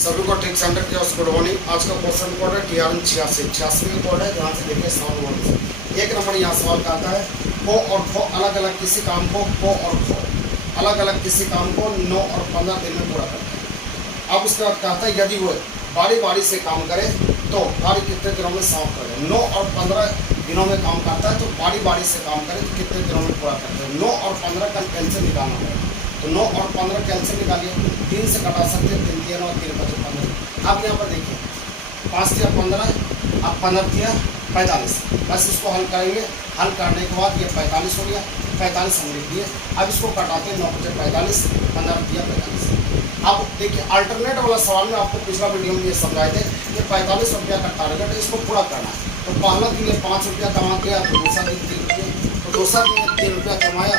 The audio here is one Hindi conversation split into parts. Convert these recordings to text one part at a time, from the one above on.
सभी को टेक सेंटर की ओर से गुड मॉर्निंग। आज का क्वेश्चन कोड है TRN 86 में कोड है। ध्यान से देखिए सवाल वन से। एक नंबर यहाँ सवाल का आता है, को और खो अलग अलग किसी काम को अलग अलग किसी काम को 9 और 15 दिन में पूरा करते हैं। अब उसके बाद कहता है यदि वो बारी बारी से काम करे तो कार्य कितने दिनों में समाप्त करे। 9 और 15 दिनों में काम करता है तो बारी बारी से काम करे तो कितने दिनों में पूरा करते हैं। 9 और 15 का कैंसिल निकालना पड़ेगा, तो 9 और 15 कैंसिल निकालिए, 3 से कटा सकते हैं, 3 3 और 3 बचे 15। अब यहाँ पर देखिए 5 या 15, अब 15 या 45, बस इसको हल करेंगे। हल करने के बाद ये 45 हो गया, 45 हम लिख दिए। अब इसको कटाते हैं, 9 बचे 45, 15 या 45। अब देखिए अल्टरनेट वाला सवाल में आपको पिछला वीडियो में ये समझाए थे, ये 45 रुपया का टारगेट है, इसको पूरा करना है। तो पहला दिन ये 5 रुपया कमा गया, तो दूसरा दिन 3 रुपये, तो दूसरा दिन 3 रुपया कमाया।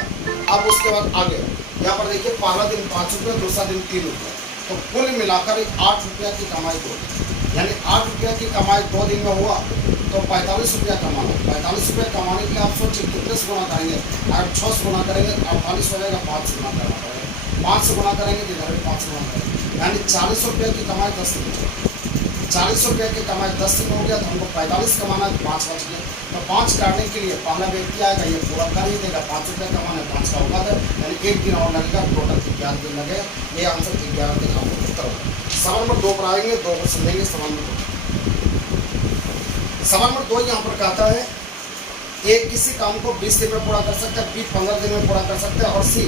अब उसके बाद आगे यहाँ पर देखिए पहला दिन 5 रुपये, दूसरा दिन 3 रुपये, तो कुल मिलाकर 8 रुपया की कमाई 2 दिन, यानी 8 रुपया की कमाई 2 दिन में हुआ तो 45 रुपया कमाना। 45 रुपया कमाने के लिए आप सोचिए कितने से गुना करेंगे। अगर 6 से गुना करेंगे 48 हो जाएगा, 5 से गुना करना पड़ेगा, 5 से गुना करेंगे तो इधर भी 5 से गुना करेंगे, यानी 40 रुपये की कमाई 10 दिन में। 40 रुपये की कमाई 10 दिन हो गया, तो हमको 45 कमाना है, 5 बच गया। तो 5 करने के लिए पहला व्यक्ति आएगा, ये पूरा कर ही देगा। 5 रुपये कमाना है, 5 का होगा, यानी 1 दिन और लगेगा, टोटल 11 दिन लगेगा। ये आंसर 11 दिन आपको उत्तर होगा। सवाल नंबर 2 पर आएंगे, 2 को समझेंगे। सवाल नंबर 2 यहाँ पर कहता है ए किसी काम को 20 दिन में पूरा कर सकता है, बी 15 दिन में पूरा कर सकता है और सी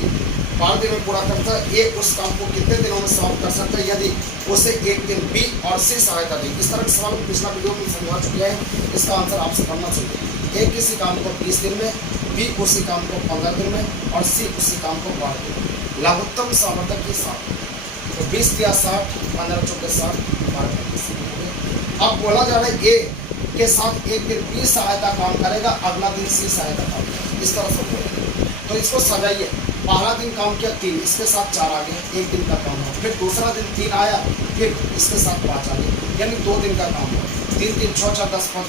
12 दिन में पूरा करता है। ए उस काम को कितने दिनों में समाप्त कर सकता है यदि उसे एक दिन बी और सी सहायता दे। इस तरह के सवाल को पिछला वीडियो में समझा चुके हैं, इसका आंसर आपसे करना चाहिए। ए किसी काम को 20 दिन में, बी उसी काम को 15 दिन में और सी उसी काम को 12 दिन में। लघुत्तम सामर्थ्य के साथ, तो 20 या 60, 15 चौके 60, 12 25। अब बोला जा रहा है ए के साथ एक दिन बी सहायता काम करेगा, अगला दिन सी सहायता काम करेगा, इस तरह से बोलेगा। तो इसको सजाइए, पहला दिन काम किया 3, इसके साथ 4 आ गया, 1 दिन का काम हुआ। फिर दूसरा दिन 3 आया, फिर इसके साथ 5 आ गया, यानी 2 दिन का काम हुआ। 3 3 6 4 10 5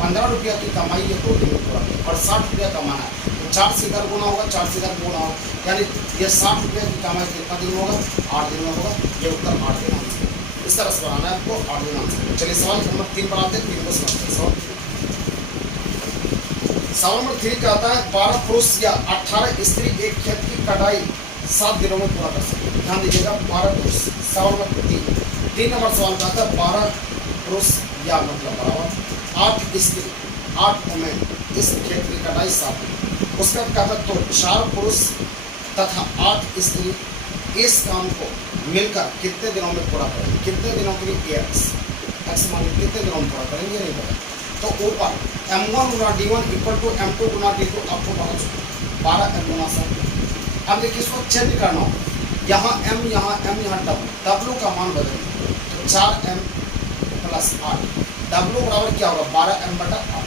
15 रुपया की कमाई ये 2 दिन में पूरा और 60 रुपया कमाना है। तो 4 से इधर गुना होगा, 4 से इधर गुना होगा, यानी ये 60 रुपया की कमाई कितना दिन में होगा, 8 दिन में होगा। ये उत्तर 8 दिन आंसर। इस तरह से बनाना है आपको 8 दिन आंसर। चलिए सवाल नंबर 3 पर आते हैं, 3 को समझते हैं। सवाल नंबर 3 कहता है 12 पुरुष या 18 स्त्री एक खेत की कटाई 7 दिनों में पूरा कर सकते हैं। ध्यान दीजिएगा, 12 पुरुष। सवाल नंबर 3 नंबर सवाल कहता है 12 पुरुष या मतलब बराबर 8 स्त्री 8 वुमेन इस खेत की कटाई 7 दिन। उसका कहता है तो 4 पुरुष तथा 8 स्त्री इस काम को मिलकर कितने दिनों में पूरा करेंगे। कितने दिनों के लिए एक्स मान कितने दिनों में पूरा करेंगे नहीं पता। तो ऊपर M1 Guna D1 equal to M2 Guna D2 आपको पता चुका 12 M गुना 7। अब देखिए इसको चेंज करना हो, यहाँ M यहाँ M यहाँ W का मान बदलेंगे, तो 4M प्लस 8 W बराबर क्या होगा 12M बटा 8।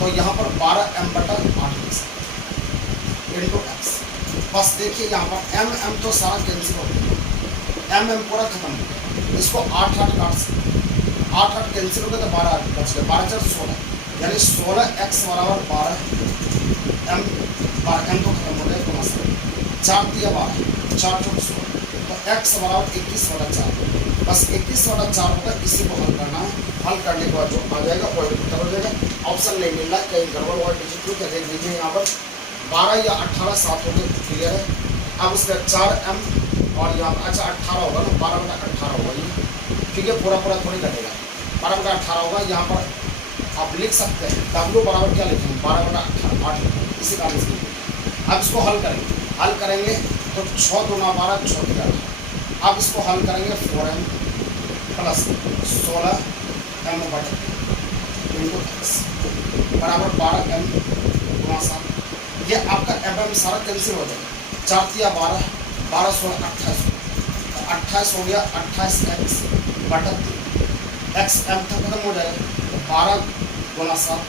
तो यहाँ पर 12M बटा 8 इंटू एक्स। बस देखिए यहाँ पर M तो सारा कैंसिल हो गया, M पूरा खत्म हो गया। इसको 8 8 काट सकते, 8 8 कैंसिल हो गया तो 12 बच गया, 12 4 16, यानी 16x बराबर 12 M तो खत्म हो गया, 4 दिया 12, 4 चौक 16, तो x बराबर 21/4। बस 21/4 होगा, इसी को हल करना है। हल करने के बाद जो आ जाएगा वो उत्तर हो जाएगा। ऑप्शन नहीं मिल रहा है, कहीं गड़बड़ हुआ डिजिट क्या देख लीजिए यहाँ पर 12 या 18 7 हो गए, क्लियर है। अब उसका 4M और यहाँ पर अच्छा 18 होगा ना, 12 बटा 18 होगा ये, ठीक है। पूरा पूरा थोड़ी कटेगा, 12 बटा 18 होगा। यहाँ पर आप लिख सकते हैं W बराबर क्या लिखेंगे 12 बटा 18 8, इसी कारण से लिखेंगे। अब इसको हल करेंगे तो 6 दूना 12 6 11। अब इसको हल करेंगे 4M प्लस 16M बटा इंटू एक्स बराबर 12M गुना 7। ये आपका MM सारा कैंसिल हो जाएगा, 4 दिया 12, 12 16 28, 28 हो गया, 28x बटा 3, एक्स M तक खत्म हो जाएगा। 12 गुना 7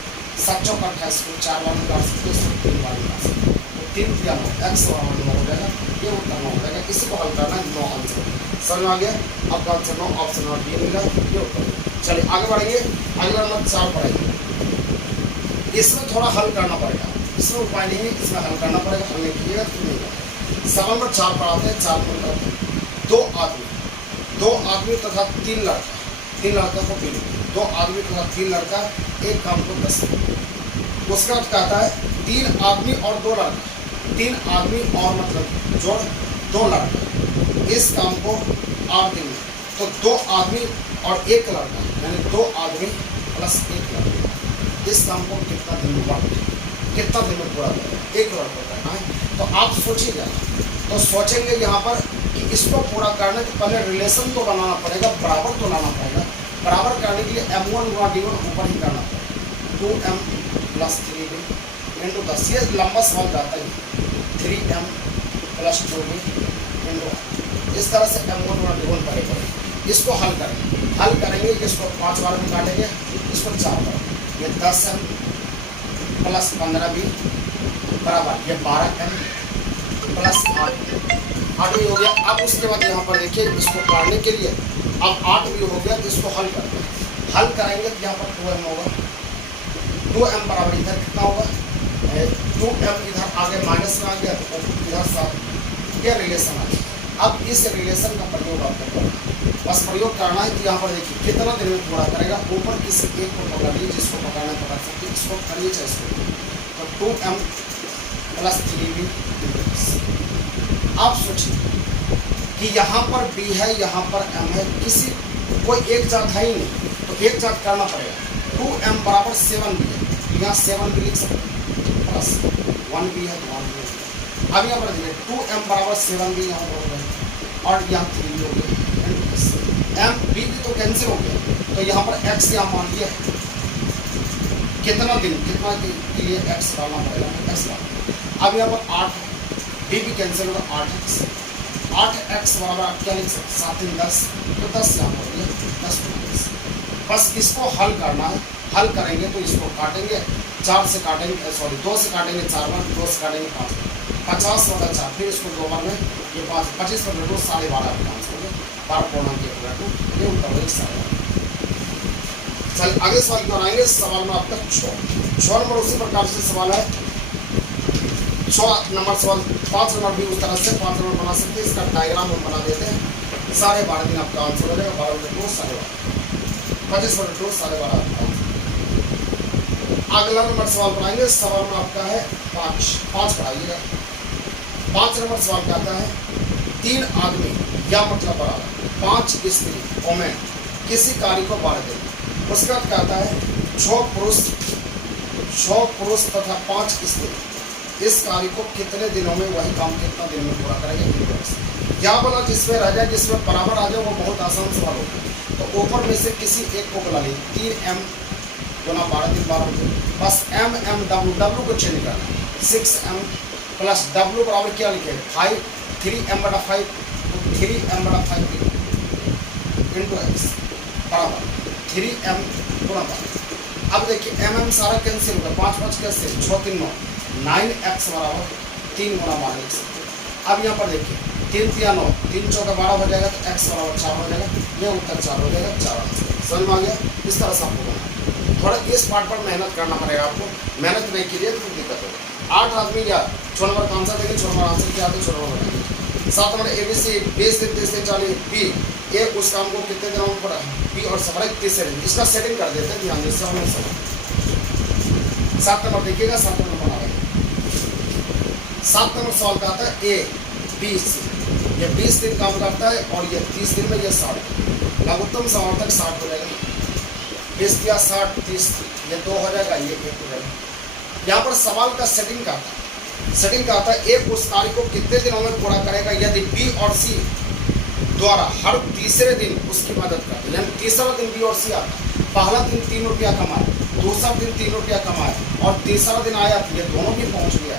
7 चौक 28 को 4 बार निकाल सकते हैं, 3 बार निकाल सकते हैं, तो 3 दिया 9 एक्स बराबर हो जाएगा। ये उत्तर 9 हो जाएगा। इसी को हल करना है, 9 आंसर समझ में आ गया। आपका आंसर 9 ऑप्शन नंबर बी मिला, ये उत्तर। चलिए आगे बढ़ेंगे, आगे नंबर 4 पढ़ेंगे। इसमें थोड़ा हल करना पड़ेगा, इसमें उपाय नहीं है, इसमें हल करना पड़ेगा। हल नहीं कीजिएगा तो नहीं होगा। सवाल नंबर 4 पर आते हैं। 4 पर करते हैं 2 आदमी दो आदमी तथा तीन लड़का को पी, दो आदमी तथा तीन लड़का एक काम को 10 दिन। उसका अर्थ कहता है 3 आदमी और 2 लड़का, 3 आदमी और मतलब जोड़ 2 लड़का इस काम को 8 दिन में, तो 2 आदमी और 1 लड़का यानी 2 आदमी प्लस 1 लड़का इस काम को कितना दिन में पूरा करेगा, 1 लड़का करना है। तो आप सोचिएगा, तो सोचेंगे यहाँ पर कि इसको पूरा करने के पहले रिलेशन तो बनाना पड़ेगा, बराबर तो लाना पड़ेगा। बराबर करने के लिए m1 गुणा d1 ऊपर ही करना पड़ेगा, 2m प्लस 3b इंटू 10। ये लंबा सवाल जाता है 3m प्लस 2b इंटू, इस तरह से m1 गुणा d1 पड़ेगा। इसको हल करेंगे, इसको 5 बार में काटेंगे, इसको 4 बार, ये 10m प्लस 15b बराबर ये 12m प्लस 8 भी हो गया। अब उसके बाद यहाँ पर देखिए, इसको काटने के लिए अब 8 भी हो गया, तो इसको हल करेंगे तो यहाँ पर 2m होगा, 2m बराबर इधर कितना होगा 2m, इधर आगे माइनस में आ गया तो इधर 7, यह रिलेशन आ गया। अब इस रिलेशन का प्रयोग आपको करना है, बस प्रयोग करना है कि यहाँ पर देखिए कितना दिन में पूरा करेगा। ऊपर किसी एक को पकड़ लीजिए, जिसको पकड़ना पकड़ सकते, इसको करिए चाहे इसको, तो 2m प्लस 3b। आप सोचिए कि यहाँ पर b है, यहाँ पर m है, किसी कोई एक जात है ही नहीं, तो एक जात करना पड़ेगा। 2m बराबर 7b है, यहाँ 7b लिख सकते प्लस 1b है तो 1b है। अब यहाँ पर देखिए 2m बराबर 7b यहाँ पर हो गया और यहाँ 3b हो गया, m b भी तो कैंसिल हो गया, तो यहाँ पर x यहाँ मान लिया कितना के लिए x डालना पड़ेगा, x डालना। अब यहाँ पर 8 b भी कैंसिल होगा, 8x बराबर आप क्या लिख सकते 7 3 10, तो 10 यहाँ पर हो गया 10 10। बस इसको हल करना है, हल करेंगे तो इसको काटेंगे 4 से काटेंगे, सॉरी 2 से काटेंगे 4 बार, 2 से काटेंगे 5 बार, 50 बटा 4, फिर इसको 2 बार में ये 5 25 बटा 2 12.5 आंसर हो गया, 12.1 ये उत्तर हो 12.5। चलिए आगे सवाल की ओर आएंगे। सवाल में आपका 6 नंबर उसी प्रकार से सवाल है, 6 नंबर सवाल 5 नंबर भी उस तरह से 5 नंबर बना सकते हैं। इसका डायग्राम हम बना देते हैं, 12.5 दिन आपका आंसर हो जाएगा, 12 बटे 2 12.5, 25 बटे 2 12.5। अगला नंबर सवाल बनाएंगे। सवाल में आपका है 5 पढ़ाइएगा। 5 नंबर सवाल क्या आता है, 3 आदमी या मतलब बराबर 5 स्त्री वोमेन किसी कार्य को बांट देंगे। उसका अर्थ कहता है 6 पुरुष तथा 5 स्त्री इस कार्य को कितने दिनों में, वही काम कितना दिन में पूरा करेंगे। या बोला जिसमें रह जाए, जिसमें बराबर आ जाए, वो बहुत आसान सवाल होता है। तो ऊपर में से किसी एक को बुला लीजिए, 3m गुना 12 दिन 12 दिन, बस w को चेंज करना, 6m प्लस w बराबर क्या लिखे 5, 3m बटा 5, तो 3m बटा 5 इंटू x बराबर 3m गुना 5। अब देखिए mm सारा कैंसिल होगा, 5 5 कैसे 6 3 9, 9x बराबर 3 गुना 12 लिख सकते हैं। अब यहाँ पर देखिए 3 3 9, 3 4 12 हो जाएगा, तो x बराबर 4 हो जाएगा, ये उत्तर 4 हो जाएगा, 4 आंसर समझ में आ गया। इस तरह से आपको बनाना, थोड़ा इस पार्ट पर मेहनत करना पड़ेगा आपको, मेहनत नहीं कीजिए तो दिक्कत होगी। 8 आदमी या 6 नंबर का आंसर देंगे, 6 नंबर आंसर क्या आते 6 नंबर बनाएंगे। 7 नंबर ABC 20 दिन 30 दिन 40 B, ये उस काम को कितने दिनों में पड़ा B और सवाल 30 दिन, इसका सेटिंग कर देते हैं ध्यान से। 7 नंबर देखिएगा, 7 नंबर बना रहे 7 नंबर सवाल का आता है ABC, ये 20 दिन काम करता है और ये 30 दिन में ये 60, लघुत्तम समार्थक 60 हो जाएगा, 20 या 60 30, ये 2 हो जाएगा, ये 1 हो जाएगा। यहाँ पर सवाल का सेटिंग का आता है एक उस कार्य को कितने दिनों में पूरा करेगा, यदि B और C द्वारा हर तीसरे दिन उसकी मदद करते, यानी तीसरा दिन B और C आता, पहला दिन 3 रुपया कमाए, दूसरा दिन 3 रुपया कमाए और तीसरा दिन आया तो ये दोनों भी पहुंच गया,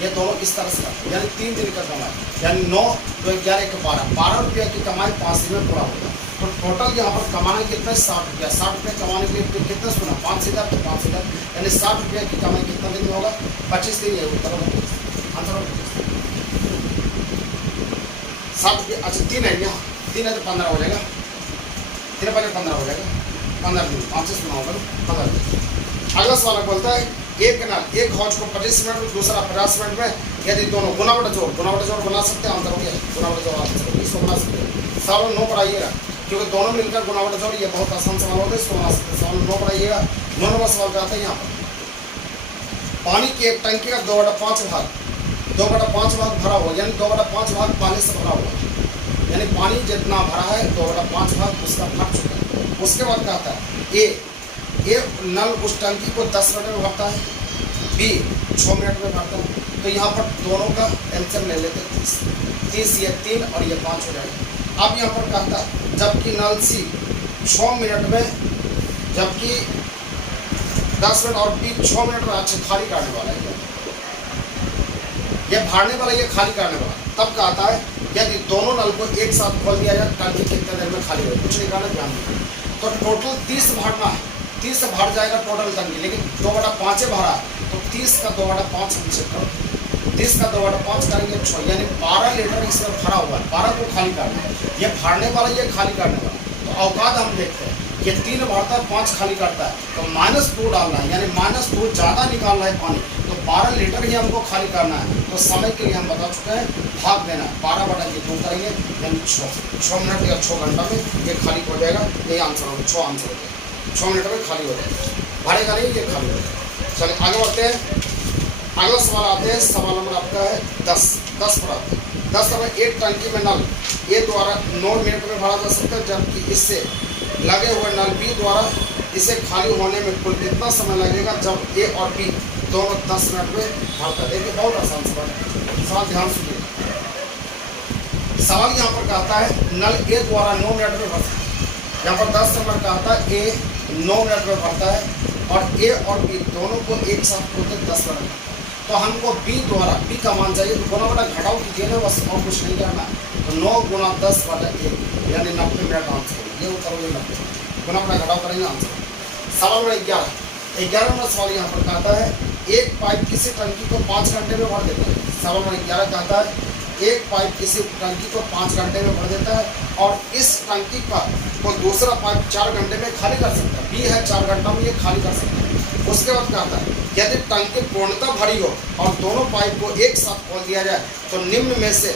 ये दोनों इस तरह से आते, यानी 3 दिन का कमाई, यानी 9 2 11 के 12 रुपया की कमाई 5 दिन में पूरा होगा। तो टोटल यहाँ पर कमाना कितना है 60 रुपया, 60 रुपये कमाने के लिए कितना सुना 5,000, तो 5,000 यानी 60 रुपया की कमाई कितना दिन में होगा 25 दिन, ये उत्तर आंसर 60 रुपये। अच्छा 3 है, यहाँ 3 है तो 15 हो जाएगा, 3 5 15 हो जाएगा, 15 दिन 5 से सुना होगा 15 दिन। अगला सवाल बोलता है एक हौज को 25 मिनट में, दूसरा 50 मिनट में, यदि दोनों गुना बटा जोड़ बना सकते हैं, आंसर हो गया गुना बटा जोड़ आंसर, इसको बना सकते हैं। सवाल 9 पढ़ाइएगा, क्योंकि दोनों मिलकर गुना बटा जोड़, ये बहुत आसान सवाल होता है, इसको बना सकते हैं। सवाल 9 पढ़ाइएगा। 9 नंबर सवाल का आता है यहाँ पर, पानी की एक टंकी का 2/5 भाग 2/5 भाग भरा हुआ, यानी 2/5 भाग पानी से भरा हुआ, यानी पानी जितना भरा है 2/5 भाग उसका भर चुका है। उसके बाद कहता है ए नल उस टंकी को 10 मिनट में भरता है, बी 6 मिनट में भरता है। तो यहाँ पर दोनों का एल्सियम ले लेते हैं 30 ये 3 और ये 5 हो जाएगा। अब यहाँ पर कहता है जबकि नल सी 6 मिनट में, जबकि 10 मिनट और बी 6 मिनट में, अच्छा खाली करने वाला है, ये भरने वाला ये खाली करने वाला। तब कहता है यदि दोनों नल को एक साथ खोल दिया जाए टंकी कितने देर में खाली हो, कुछ नहीं करना, ध्यान देना। तो टोटल 30 भरना है, 30 से भर जाएगा टोटल टंकी, लेकिन 2/5 भरा है, तो 30 का 2/5 हम चेक करो, 30 का 2/5 करेंगे 6, यानी 12 लीटर इसमें भरा हुआ है, 12 को खाली करना है। ये भरने वाला ये खाली करने वाला। तो औकात हम देखते हैं, ये 3 भरता है 5 खाली करता है, तो -2 डालना है, यानी -2 ज़्यादा निकालना है पानी, तो 12 लीटर ही हमको खाली करना है। तो समय के लिए हम बता चुके हैं, भाग देना है, 12/2 करेंगे, यानी 6 मिनट या 6 घंटा में ये खाली हो जाएगा। यही आंसर होगा, 6 आंसर हो जाएगा, 6 मिनट में खाली हो जाएगा, भरेगा नहीं, ये खाली हो जाएगा। चलिए आगे बढ़ते हैं, अगला सवाल आते हैं। सवाल नंबर आपका है 10 पर आते हैं। 10 नंबर, एक टंकी में नल ए द्वारा 9 मिनट में भरा जा सकता है, जबकि इससे लगे हुए नल बी द्वारा इसे खाली होने में कुल कितना समय लगेगा जब ए और बी दोनों 10 मिनट में भरता है। देखिए बहुत आसान सवाल है, सवाल ध्यान सुनिए। सवाल यहाँ पर कहता है नल ए द्वारा 9 मिनट में भरता है, यहाँ पर 10 नंबर कहता है ए 9 मिनट में भरता है और ए और बी दोनों को एक साथ खोलते 10 मिनट में। तो हमको बी द्वारा, बी का मान चाहिए, तो गुना बटा घटाओ कीजिए ना, बस और कुछ नहीं करना। तो 9 गुना 10/1 यानी 90 मिनट आंसर, ये उत्तर हो गया 90। गुना बटा घटाओ करेंगे आंसर। सवाल नंबर 11 नंबर सवाल यहाँ पर कहता है एक पाइप किसी टंकी को 5 घंटे में भर देता है। सवाल नंबर 11 कहता है एक पाइप किसी टंकी को 5 घंटे में भर देता है और इस टंकी का को दूसरा पाइप 4 घंटे में खाली कर सकता है। बी है 4 घंटा में ये खाली कर सकता है। उसके बाद कहता है यदि टंकी पूर्णतः भरी हो और दोनों पाइप को एक साथ खोल दिया जाए तो निम्न में से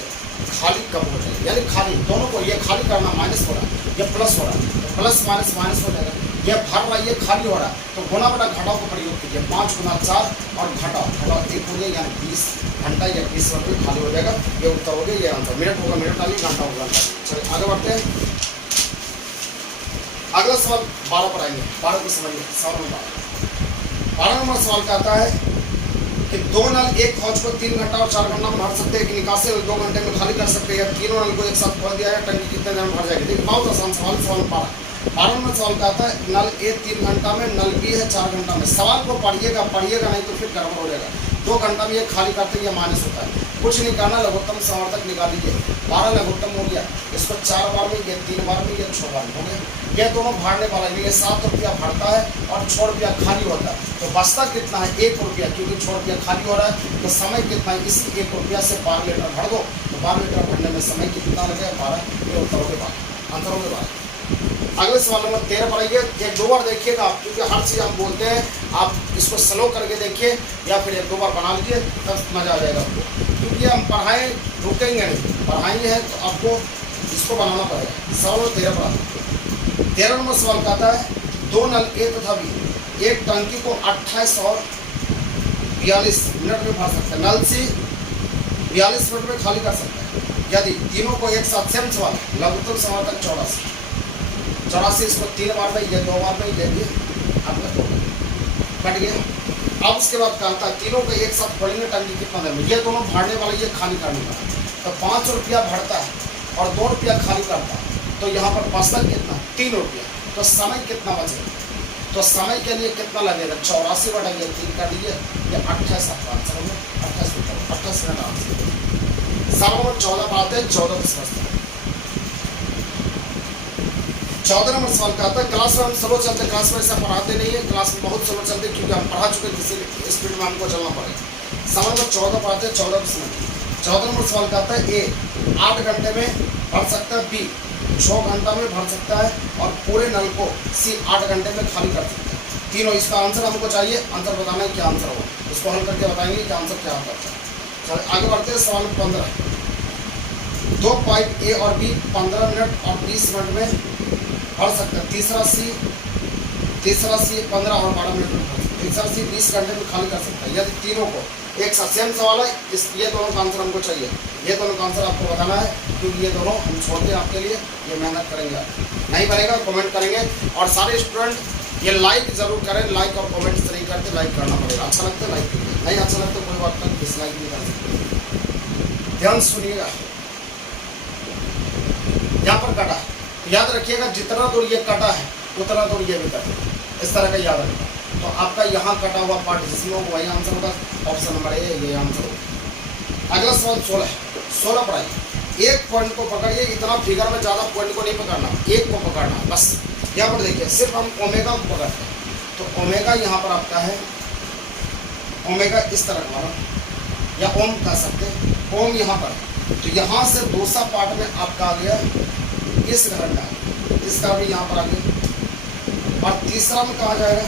खाली कब हो जाए, यानी खाली दोनों को, ये खाली करना माइनस हो रहा है, ये प्लस हो रहा है, तो प्लस माइनस माइनस हो जाएगा। ये भर रहा है, ये खाली हो रहा है, तो गुना बटा घटाओ का प्रयोग कीजिए, 5 गुना 4 और घटाओ 1 हो गया, यानी 20 घंटा या 20 मिनट में खाली हो जाएगा। ये उत्तर हो गया, ये आंसर। मिनट होगा मिनट डालिए, घंटा होगा घंटा। चलिए आगे बढ़ते हैं, अगला सवाल 12 पर आएंगे। 12 को समझिए, सवाल नंबर 12 नंबर सवाल कहता है कि 2 नल एक हौज को 3 घंटा और 4 घंटा में भर सकते हैं, कि निकासी 2 घंटे में खाली कर सकते हैं, या तीनों नल को एक साथ खोल दिया है, टंकी कितने देर में भर जाएगी। देखिए बहुत आसान सवाल। सवाल 12 नंबर सवाल कहता है नल ए 3 घंटा में, नल बी है 4 घंटा में। सवाल को पढ़िएगा नहीं तो फिर गड़बड़ हो जाएगा। 2 घंटा में ये खाली करते ये माइनस होता है, कुछ नहीं करना, लघुत्तम समर्थक निकाल लीजिए। 12 लघुत्तम हो गया, इसको 4 बार में, ये 3 बार में, ये 6 बार में हो गया। ये दोनों भरने वाला है, ये 7 रुपया भरता है और 6 रुपया खाली होता है, तो बचता कितना है 1 रुपया, क्योंकि 6 रुपया खाली हो रहा है। तो समय कितना है, इसी 1 रुपया से 12 लीटर भर दो, तो 12 लीटर भरने में समय कितना लगेगा 12। ये उत्तर हो गया 12, आंसर हो गया 12। अगले सवाल नंबर 13 पर आइए। एक 2 बार देखिएगा, क्योंकि हर चीज़ हम बोलते हैं, आप इसको स्लो करके देखिए या फिर 1-2 बार बना लीजिए, तब मज़ा आ जाएगा आपको। क्योंकि हम पढ़ाएं रुकेंगे नहीं, पढ़ाएंगे है तो आपको इसको बनाना पड़ेगा। सवाल नंबर 13 पर 13 नंबर सवाल कहता है 2 नल ए तथा बी एक टंकी को 28 और 42 मिनट में भर सकते हैं। नल सी 42 मिनट में खाली कर सकते हैं यदि तीनों को एक साथ, सेम सवाल, लघुत्तम समर्थक 84, इसको 3 बार में, ये 2 बार में, ये भी आपका 2 कट गया। अब उसके बाद कहता है तीनों को एक साथ खोलेंगे टंकी कितना देर में। ये दोनों भरने वाले, ये खाली करने वाला, तो 5 रुपया भरता है और 2 रुपया खाली करता है, तो यहाँ पर बचता कितना 3 रुपया। तो समय कितना बचेगा, तो समय के लिए कितना लगेगा 84/3 कर दीजिए, ये 28 आपका आंसर होगा, 28 मिनट आंसर। सवाल नंबर 14 पर आते हैं, 14 को समझते हैं। 14 नंबर सवाल कहता है क्लास में हम स्लो चलते, क्लास में ऐसा पढ़ाते नहीं है, क्लास में बहुत स्लो चलते क्योंकि हम पढ़ा चुके हैं, किसी स्पीड में हमको चलना पड़ेगा। सवाल नंबर 14 पर आते हैं, 14 नंबर सवाल कहता है ए 8 घंटे में भर सकता है, बी 6 घंटा में भर सकता है और पूरे नल को सी 8 घंटे में खाली कर सकता है। तीनों, इसका आंसर हमको चाहिए, आंसर बताना है क्या आंसर होगा, इसको हल करके बताएंगे कि आंसर क्या होता है। चलो आगे बढ़ते हैं सवाल 15। दो पाइप ए और बी 15 मिनट और 20 मिनट में भर सकते हैं। तीसरा सी 15 और 12 मिनट में भर सकते हैं। तीसरा सी 20 घंटे में खाली कर सकता है। यदि तीनों को एक साथ सेम सवाल है, ये दोनों का आंसर हमको चाहिए। ये दोनों का आंसर आपको बताना है, क्योंकि ये दोनों हम छोड़ते हैं आपके लिए। ये मेहनत करेंगे, नहीं बनेगा कमेंट करेंगे। और सारे स्टूडेंट ये लाइक जरूर करें। लाइक और कमेंट नहीं करते, लाइक करना पड़ेगा। अच्छा लगता है लाइक कीजिए, नहीं अच्छा लगता कोई बात नहीं, डिसलाइक नहीं कर सकते। ध्यान सुनिएगा, यहाँ पर कटा याद रखिएगा, जितना दूर ये कटा है उतना दूर ये भी कटा, इस तरह का याद रखना। तो आपका यहाँ कटा हुआ पार्ट जिसमें होगा वही आंसर होगा। ऑप्शन नंबर ए ये आंसर होगा। अगला सवाल 16 पढ़ाइए। एक पॉइंट को पकड़िए, इतना फिगर में ज़्यादा पॉइंट को नहीं पकड़ना, एक को पकड़ना बस। यहाँ पर देखिए सिर्फ हम ओमेगा को पकड़ते हैं। तो ओमेगा यहाँ पर आपका है, ओमेगा इस तरह का या ओम कह सकते हैं। ओम यहाँ पर है, तो यहाँ से दूसरा पार्ट में आपका आ गया इस घर में, इसका भी यहाँ पर आ गया। और तीसरा में कहा जाएगा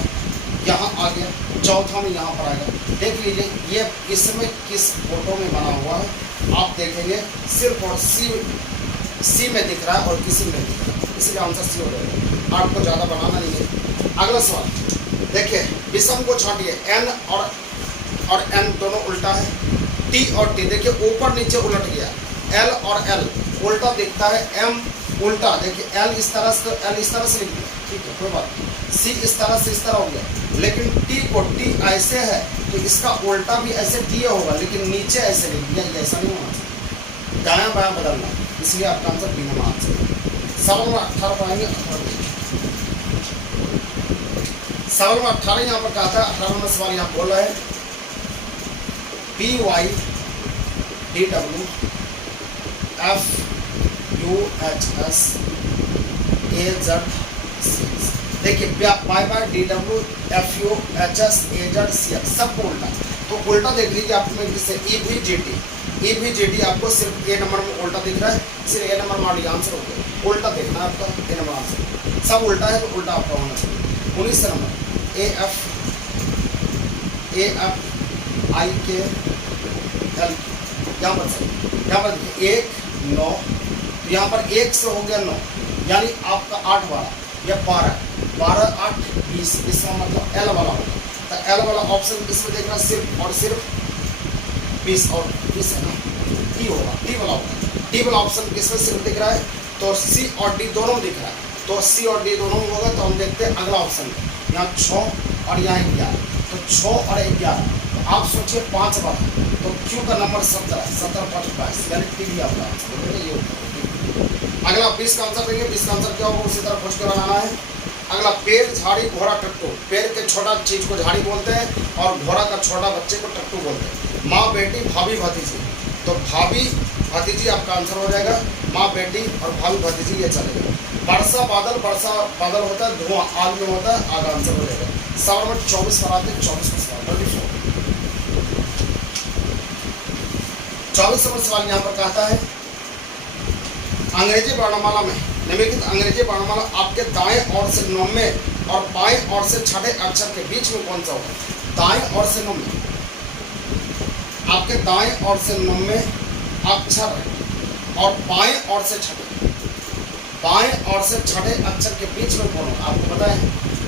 यहाँ आ गया, चौथा में यहाँ पर आएगा। देख लीजिए ये इसमें किस फोटो में बना हुआ है, आप देखेंगे सिर्फ और सी में दिख रहा है और किसी में दिख रहा है, इसलिए आंसर सी हो जाएगा। आपको ज़्यादा बनाना नहीं है। अगला सवाल देखिए, विषम को छाटिए। एन और एन दोनों उल्टा है। टी और टी देखिए ऊपर नीचे उलट गया। एल और एल उल्टा दिखता है। एम उल्टा, देखिए एल इस तरह से, तो एल इस तरह से लिख दिया, ठीक है कोई बात नहीं। सी इस तरह से इस तरह हो गया, लेकिन टी को टी ऐसे है तो इसका उल्टा भी ऐसे टी होगा, लेकिन नीचे ऐसे लिख दिया, ये ऐसा नहीं होना चाहिए, दायां बायां बदलना। इसलिए आपका आंसर बी नंबर आंसर। सवाल नंबर 18 पढ़ेंगे। सवाल नंबर 18 यहाँ पर कहा था। 18 नंबर सवाल यहाँ बोल रहा है PYDW FUHS AZ6। देखिए PYDW FUHS AZ6 सबको उल्टा, तो उल्टा देख लीजिए आप में जिससे EVGT आपको सिर्फ ए नंबर में उल्टा दिख रहा है, सिर्फ ए नंबर मान लिया आंसर हो गया। उल्टा देखना है आपका, ए नंबर आंसर। सब उल्टा है तो उल्टा आपका होना चाहिए। 19 नंबर AFIKL, यहाँ पर देखिए 1 9, तो यहाँ पर 1 से हो गया 9, यानी आपका 8 12 या 12 8 20, इसका मतलब एल वाला होगा। तो एल वाला ऑप्शन इसमें देखना सिर्फ और सिर्फ 20 और 20 है ना, टी होगा, टी वाला होगा। टी वाला ऑप्शन किसमें सिर्फ दिख रहा है, तो सी और डी दोनों में दिख रहा है। तो सी और डी दोनों में होगा, तो हम देखते हैं अगला ऑप्शन। यहाँ 6 और यहाँ 11, तो 6 और 11, तो आप सोचिए 5 बार, तो क्यू का नंबर 17 17 5 22, यानी टी भी आपका आंसर। ये अगला 20 का आंसर देंगे। 20 का आंसर क्या होगा उसी तरह क्वेश्चन बनाना है। अगला पेड़ झाड़ी घोड़ा टट्टू। पेड़ के छोटा चीज को झाड़ी बोलते हैं और घोड़ा का छोटा बच्चे को टट्टू बोलते हैं। माँ बेटी भाभी भतीजी, तो भाभी भतीजी आपका आंसर हो जाएगा। माँ बेटी और भाभी भतीजी ये चलेगा। वर्षा बादल होता है, धुआं आग में होता है, आग आंसर हो जाएगा। सवाल नंबर 24 पर आते हैं। 24 का सवाल 24 नंबर सवाल यहाँ पर कहता है अंग्रेजी वर्णमाला में निम्नलिखित अंग्रेजी वर्णमाला आपके दाएं ओर से 9वें और बाएं ओर से छठे अक्षर के बीच में कौन सा होगा। दाएं ओर से 9वें, आपके दाएं ओर से 9वें अक्षर और बाएं ओर से छठे, बाएं ओर से छठे अक्षर के बीच में कौन होगा। आपको पता है,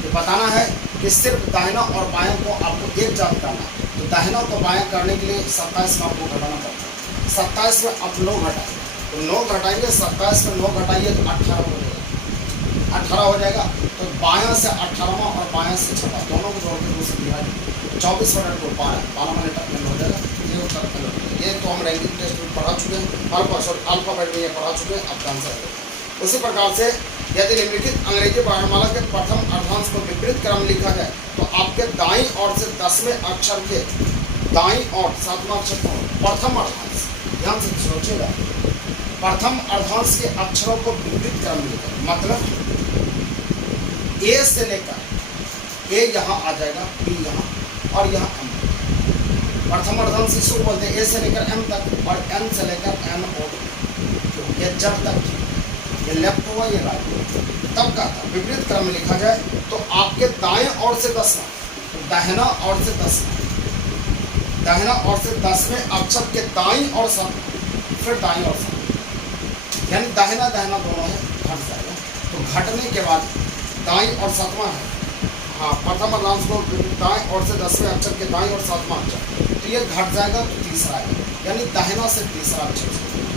ये बताना है कि सिर्फ दाहिना और बाएं को आपको एक जात करना है। तो दाहिना को बाएं करने के लिए 27 में आपको घटाना पड़ता है। 27 में आप 9 घटाएं, तो 9 घटाएंगे, 27 में 9 घटाइए तो 18 हो जाएगा। 18 हो जाएगा, तो बायां से 18वां और बायां से 6वां दोनों को जोड़ के दूसरी डिवाइड 24 मिनट को 12 मिनट तक हो जाएगा। ये उत्तर गलत है। ये तो हम रैंकिंग टेस्ट में पढ़ा चुके हैं, अल्फाबेट में ये पढ़ा चुके हैं, आपका आंसर है। उसी प्रकार से यदि निम्नलिखित अंग्रेजी वर्णमाला के प्रथम अर्धांश को विपरीत क्रम लिखा जाए, तो आपके दाईं ओर से 10वें अक्षर के दाईं ओर 7वां अक्षर प्रथम अर्धांश, ध्यान से सोचिएगा, प्रथम अर्धांश के अक्षरों को विपरीत क्रम लिखा, मतलब ए से लेकर ए यहाँ आ जाएगा, बी यहाँ और यहाँ एम। प्रथम अर्धांश इसको बोलते हैं ए से लेकर एम तक और एन से लेकर एन और ये जब तक, ये लेफ्ट हुआ ये राइट। तब का था विपरीत क्रम में लिखा जाए तो आपके दाएं ओर से 10वां, तो दाहिना ओर से 10वां, दाहिना और से 10वें अक्षर के दाईं और 7, फिर दाईं और 7, यानी दाहिना दाहिना दोनों है, घट जाएगा। तो घटने के बाद दाईं और 7वां है, हाँ प्रथम अर्धांश को दाएं और से 10वें अक्षर के दाईं और 7वां अक्षर, तो ये घट जाएगा तो तीसरा है, यानी दाहिना से तीसरा अक्षर।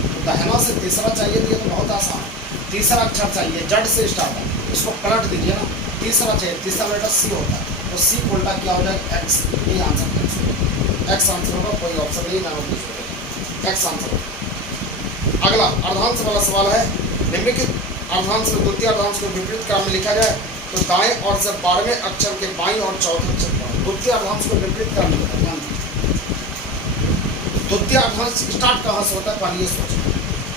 तो दाहिना से तीसरा चाहिए तो ये तो बहुत आसान है। तीसरा अक्षर चाहिए, जड़ से स्टार्ट है, इसको पलट दीजिए ना, तीसरा चाहिए, तीसरा लेटर सी होता है, तो सी को उल्टा क्या हो जाएगा, एक्स। ये आंसर एक्स आंसर होगा, कोई ऑप्शन नहीं, ना एक्स आंसर होगा। अगला अर्धांश वाला सवाल है, निम्नलिखित अर्धांश में द्वितीय अर्धांश को विपरीत क्रम में लिखा जाए तो दाएं और से 12वें अक्षर के बाईं और चौथे अक्षर पर। द्वितीय अर्धांश को विपरीत क्रम में लिखा जाए। द्वितीय अर्धांश स्टार्ट कहाँ से होता है, पहले ये सोचो।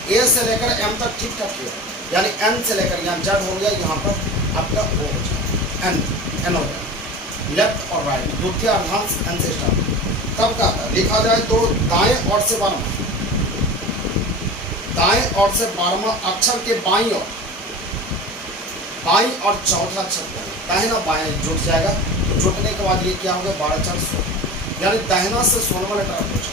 ए से लेकर एम तक ठीक ठाक किया, यानी एन से लेकर यहाँ जेड हो गया, यहाँ पर आपका ओ हो जाएगा, एन हो जाएगा, लेफ्ट और राइट। द्वितीय अर्धांश एन से स्टार्ट तब का आता है, लिखा जाए तो दाएं और से 12वां, दाएं और से 12वां अक्षर के बाईं और चौथा अक्षर दाहिना बाएं जुट जाएगा। तो जुटने के बाद ये क्या होगा, 12 4 16, यानी दाहिना से 16वां लेटर अप्रोच,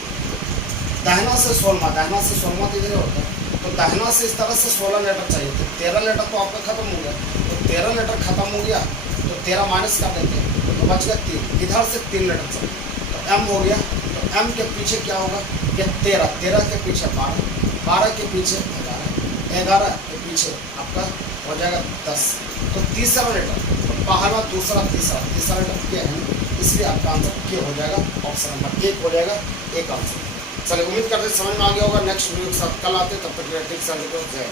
दाहिना से 16वां, दाहिना से 16वां तो इधर होता है, तो दाहिना से इस तरह से 16 लेटर चाहिए, तो 13 लेटर तो आपका खत्म हो गया। तो 13 लेटर खत्म हो गया तो 13 माइनस कर देते हैं, तो बच गया 3, इधर से 3 लेटर चाहिए, तो एम हो गया। तो एम के पीछे क्या होगा, ये 13, 13 के पीछे 12, 12 के पीछे 11, 11 के पीछे आपका हो जाएगा 10। तो तीसरा लेटर, पहला दूसरा तीसरा, तीसरा लेटर क्या है, इसलिए आपका आंसर क्या हो जाएगा, ऑप्शन नंबर 1 हो जाएगा, एक आंसर। चलिए उम्मीद करते समझ में आ गया होगा। नेक्स्ट वीडियो के साथ कल आते, तब तक ठीक। जय।